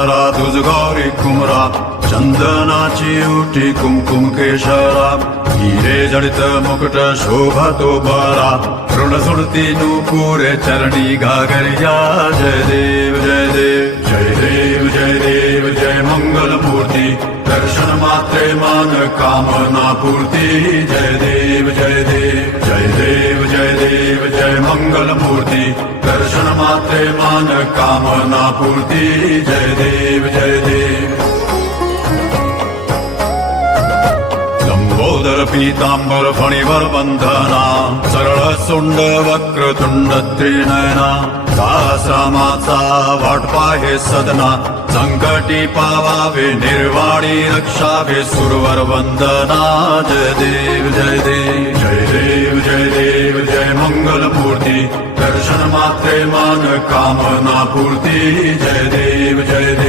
तुझ गौरी कुमरा चंदनाची उठी कुमकुम केशरा हिरे जडित मुकुट शोभतो बरा ऋण सुरती नूपुरे चरणी घागरिया जय देव जय देव जय देव जय देव जय मंगल मूर्ती दर्शन मात्रे मान कामना पूर्ती जय देव जय देव जय देव जय देव जय मंगल मूर्ती दर्शन मात्रे मान कामना पूर्ती जय देव जय देव लंबोदर पीतांबर फणीवर बंधना सरळ सुंड वक्रतुंड त्रिनयना दासरामाचा वाटपा हे सदना संकटी पावावे निर्वाणी रक्षावे सुरवर वंदना जय देव जय देव जय देव जय देव जय मंगल मूर्ती दर्शन मात्रे मान कामना पूर्ती जय देव जय देव